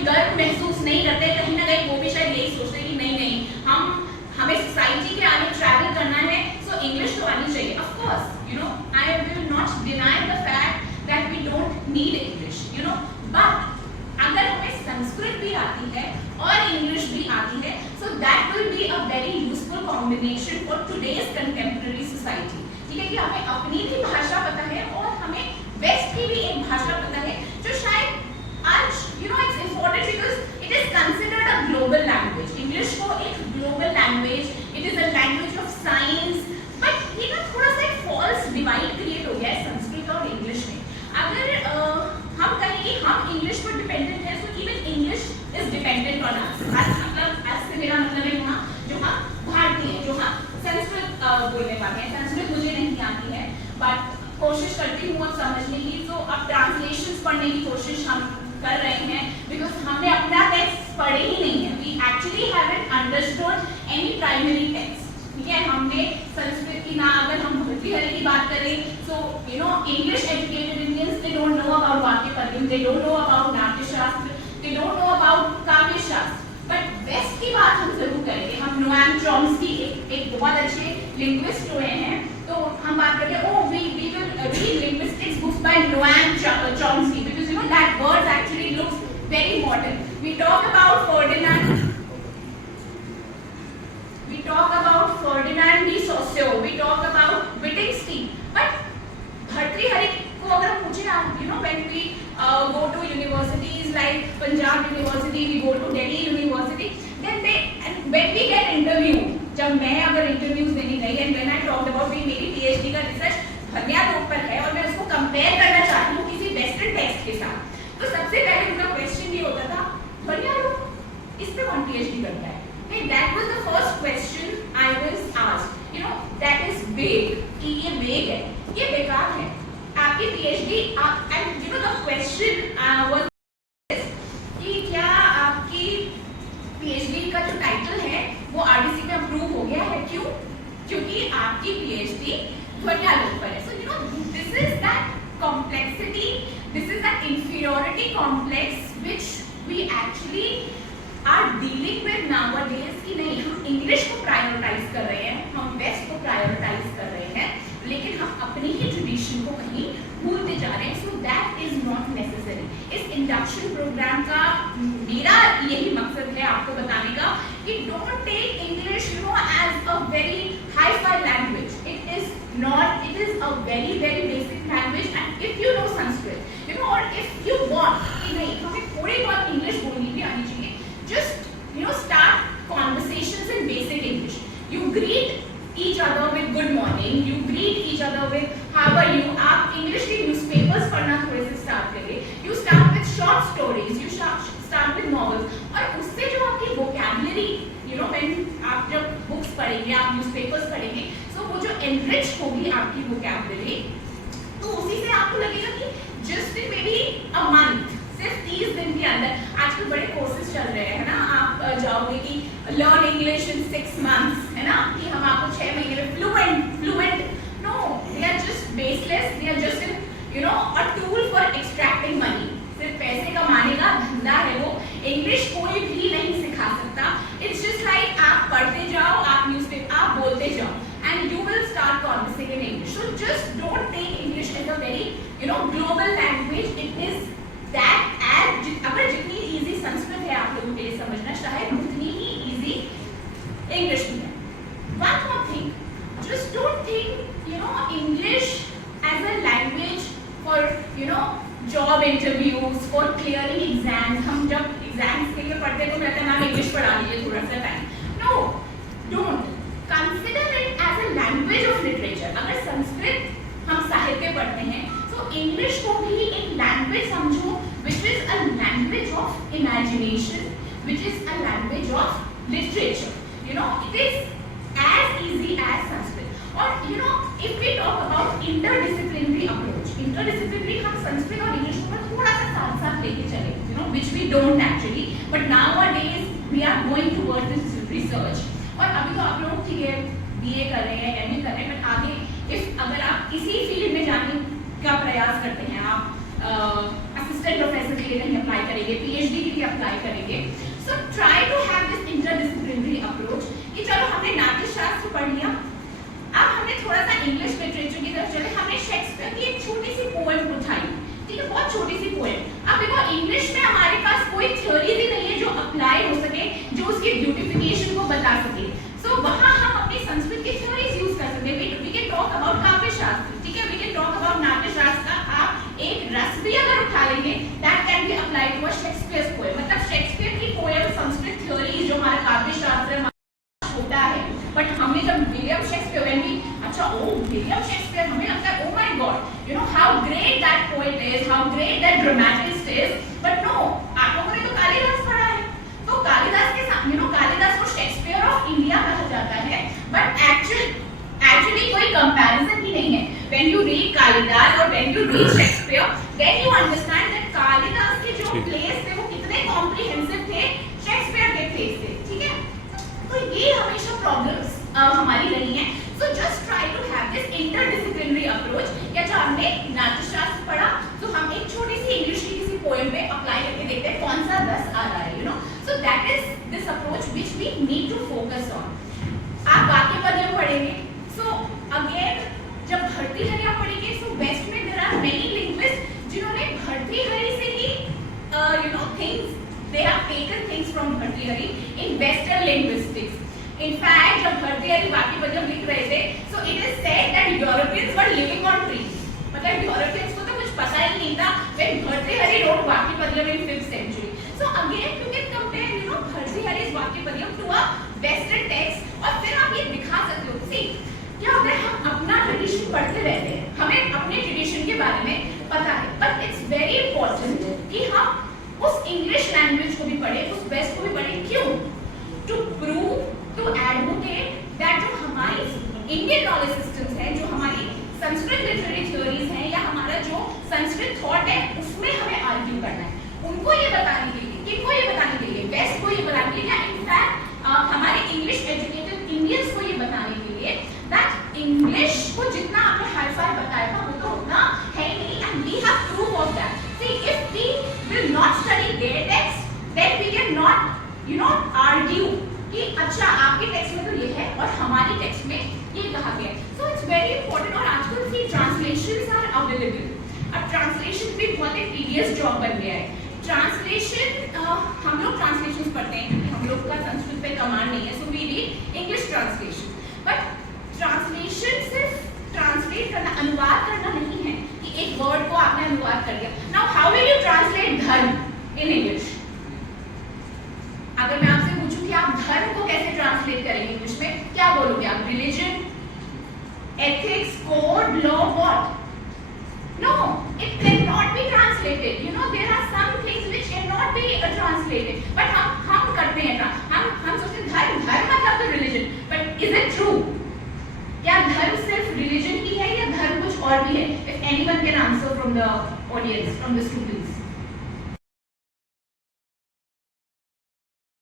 कोई गर्व महसूस नहीं करते, कहीं ना कहीं वो भी शायद यही सोचते हैं कि नहीं नहीं हमें सोसाइटी के आगे ट्रैवल करना है, सो इंग्लिश तो आनी चाहिए। Of course you know I will not deny the fact that we don't need English, you know, but अगर हमें संस्कृत भी आती है और इंग्लिश भी आती है, so that will be a very useful combination for today's contemporary society. ठीक है कि हमें अपनी भी भाषा पता है और हमें वेस्ट की भी एक भाषा पता है जो शायद आज you know it's important because it is considered a global language. English को एक global language, it is a language of science, but ये ना थोड़ा सा एक फॉल्स डिवाइड क्रिएट हो गया है संस्कृत और इंग्लिश में। अगर हम कहें कि हम इंग्लिश पर डिपेंडेंट है, so even English is dependent on us. मतलब आज से मेरा मतलब है यहाँ जो हम भारतीय हैं, जो हम संस्कृत बोलने वाले हैं। संस्कृत मुझे नहीं आती है बट कोशिश करती हूँ अब समझने की, तो अब ट्रांसलेशंस पढ़ने की कोशिश हम कर रहे हैं बिकॉज हमने अपना टेक्स्ट पढ़े ही नहीं है। We actually haven't understood any primary text. ठीक है, हमने संस्कृत की ना, अगर हम भर्तृहरि की बात करें, so you know English educated Indians they don't know about Vakyapadiyam, they don't know about Natyashastra, they don't know about Kavyashastra. But west की बात हम जरूर करेंगे। हम नोएम चॉम्स्की एक बहुत अच्छे लिंग्विस्ट हुए हैं, तो हम बात करते हैं we will read linguistics books by Noam Chomsky because you know that words actually looks very modern. We talk about Ferdinand de Saussure, we talk about Wittgenstein, but Bhartrihari को अगर हम पूछे ना, you know when we go to universities like Punjab University, we go to Delhi University, then when we get interview, जब मैं अगर interviews देने गई and when I talked about मेरी पीएचडी का रिसर्च भनिया रोग पर है और मैं उसको कंपेयर करना चाहती हूँ किसी वेस्टर्न टेक्स्ट के साथ, तो सबसे पहले उनका क्वेश्चन ये होता था भनिया रोग इस पे कौन पीएचडी करता है? नहीं, that was the first question I was asked, you know that is वेग, कि ये वेग है, ये बेकार है। आपकी PhD and you know the question was कि क्या आपकी पीएचडी का जो टाइटल है वो आरडीसी में अप्रूव हो गया है? क्यों? क्योंकि आपकी पीएचडी ध्वनिया लोक पर है। So you know this is that complexity, this is that inferiority complex which we actually are dealing with nowadays. कि नहीं, हम इंग्लिश को प्रायोरिटाइज कर रहे हैं, हम वेस्ट को प्रायोरिटाइज कर रहे हैं, लेकिन हम अपनी ही ट्रेडिशन को कहीं भूलते जा रहे हैं। So that is not necessary. इस इंडक्शन प्रोग्राम का मेरा यही मकसद है आपको बताने का कि don't take English you know as a very hi-fi language. It is not, it is a very very basic language and if you know Sanskrit you know और इफ यू वांट कि नहीं हमें थोड़ी बहुत इंग्लिश बोलनी भी आनी चाहिए, just you know start conversations in basic English. You greet each other with good morning, you greet each other with how are you। आप इंग्लिश के न्यूज़पेपर्स पढ़ना थोड़े से स्टार्ट करिए, you start with short stories, you start with novels, और उससे जो आपकी vocabulary you know when आप जब बुक्स पढ़ेंगे, आप न्यूज़पेपर्स पढ़ेंगे, so वो जो enrich होगी आपकी vocabulary, तो उसी से आपको लगेगा कि just in maybe a month, सिर्फ 30 दिन के अंदर आजकल बड़े कोर्सेज चल रहे हैं ना, आप जाओगे कि लर्न इंग्लिश इन 6 months है ना, कि हम आपको 6 महीने में fluent no, they are just baseless, they are just you know a tool for extracting money. सिर्फ पैसे कमाने का धंधा है वो, इंग्लिश कोई भी नहीं सिखा सकता। इट्स जस्ट लाइक आप पढ़ते जाओ, आप न्यूज़पेपर आप बोलते जाओ and you will start conversing in English. So just don't take English as a very you know global language. It is that as अगर जितनी इजी संस्कृत है आप लोगों के लिए समझना, शायद उतनी ही इजी इंग्लिश भी है। One more thing, just don't think you know English as a language for you know job interviews, for clearing exams. हम जब एग्जाम्स के लिए पढ़ते हैं तो कहते हैं मैम इंग्लिश पढ़ा लीजिए थोड़ा सा time. No, don't consider it as a language of literature. अगर संस्कृत हम साहित्य पढ़ते हैं तो इंग्लिश को भी एक लैंग्वेज समझो which is a language of imagination, which is a language of literature. You know, it is as easy as Sanskrit. Or you know, if we talk about interdisciplinary approach, interdisciplinary हम संस्कृत और English को थोड़ा सा साथ साथ लेके चले, you know, which we don't actually, but nowadays we are going towards this research. और अभी तो आप लोग ठीक है BA कर रहे हैं, MA कर रहे हैं, but आगे if अगर आप इसी फील्ड में जाने का प्रयास करते हैं, आप असिस्टेंट प्रोफेसर की लिए कहीं अप्लाई करेंगे, पीएचडी के लिए अप्लाई करेंगे. So try to have this interdisciplinary approach कि चलो हमने नाट्य शास्त्र पढ़ लिया, अब हमने थोड़ा सा इंग्लिश लिटरेचर की तरफ चले. हमने शेक्सपियर की एक छोटी सी पोएम उठाई, ठीक है, बहुत छोटी सी पोएम. अब देखो इंग्लिश में हमारे पास कोई थ्योरी भी नहीं है जो अप्लाई हो सके, जो उसकी ब्यूटिफिकेशन को बता सके. सो वहां हम अपनी संस्कृत की थ्योरीज यूज कर सकते हैं. वी कैन टॉक अबाउट काव्य शास्त्र, ठीक है, वी कैन टॉक अबाउट नाट्य शास्त्र का आप एक रस भी अगर उठा लेंगे, that can be applied to a Shakespeare's poem. मतलब शेक्सपियर की पोएम संस्कृत थ्योरी जो हमारा काव्य शास्त्र होता है, बट हमने जब विलियम शेक्सपियर व्हेन वी अच्छा ओ विलियम शेक्सपियर हमें लगता है oh my God you know how great that poet is, how great that dramatist is. But no, आप लोगों ने तो कालिदास पढ़ा है, तो कालिदास के साथ यू नो कालिदास को शेक्सपियर ऑफ इंडिया कहा जाता है, बट एक्चुअली कोई कंपैरिजन ही नहीं है. व्हेन यू रीड कालिदास और when you read Shakespeare, then you understand that Kalidas के जो प्लेस थे वो कितने कॉम्प्रिहेंसिव थे शेक्सपियर के प्लेस से, ठीक है. तो ये हमेशा प्रॉब्लम्स हमारी रही हैं. So just try to have this interdisciplinary approach. या जो हमने नाट्यशास्त्र पढ़ा, तो हम एक छोटी सी इंग्लिश की किसी पोएम पे अप्लाई करके देखते हैं कौन सा रस आ रहा है, you know. So that is this approach which we need to focus on. आप वाक्य पद्य पढ़ेंगे, सो अगेन जब भर्तृहरि आप पढ़ेंगे, सो वेस्ट में देयर आर मेनी लिंग्विस्ट्स जिन्होंने भर्तृहरि से ही you know things they have taken things from Bhartrihari in Western linguistics. In fact, जब भर्तृहरि वाक्यपद्यम लिख रहे थे, so it is said that Europeans were living on trees. मतलब Europeans को तो कुछ पता ही नहीं था when Bhartrihari wrote वाक्यपद्यम in 5th century. So again you can compare you know Bhartrihari's वाक्यपद्यम to a Western text और फिर आप ये दिखा सकते हो. See, क्या होता है हम अपना ट्रेडिशन पढ़ते रहते हैं, हमें अपने ट्रेडिशन के बारे में पता है, but it's very important कि हम उस इंग्लिश लैंग्वेज को भी पढ़े, उस वेस्ट को भी पढ़े. क्यों? To prove, to advocate that जो हमारी इंडियन नॉलेज सिस्टम्स है, जो हमारी संस्कृत लिटरेरी थ्योरीज हैं, या हमारा जो संस्कृत थॉट है, उसमें हमें आर्ग्यू करना है. उनको ये बताने के लिए, किनको ये बताने के लिए, वेस्ट को ये बताने के लिए, या इनफैक्ट हमारे इंग्लिश एजुकेटेड इंडियंस को ये बताने के लिए दैट इंग्लिश को जितना आपने हर साल बताया था वो तो उतना है नहीं, and we have proof of that. See, if we will not study their text, then we can not you know argue कि अच्छा आपके टेक्स्ट में तो ये है और हमारी टेक्स्ट में ये कहा गया है. So it's very important. और आजकल see translations are available. अब ट्रांसलेशन भी बहुत एक tedious जॉब बन गया है. ट्रांसलेशन हम लोग ट्रांसलेशन पढ़ते हैं क्योंकि हम लोग का संस्कृत पे कमांड नहीं है, so we read English translation. But translation सिर्फ ट्रांसलेट करना, अनुवाद करना नहीं है कि एक वर्ड को आपने अनुवाद कर दिया. Now how will you translate धर्म इन इंग्लिश? अगर मैं आपसे पूछूं कि आप धर्म को कैसे ट्रांसलेट करेंगे इंग्लिश में, क्या बोलोगे आप? Religion, ethics, code, law, what? No, it can not be translated. You know there are some things which can not be translated. But हम करते हैं, हम सोचते हैं धर्म मतलब तो religion. But is it true? क्या धर्म सिर्फ रिलीजन ही है या धर्म कुछ और भी है? If anyone can answer from the audience, from the students.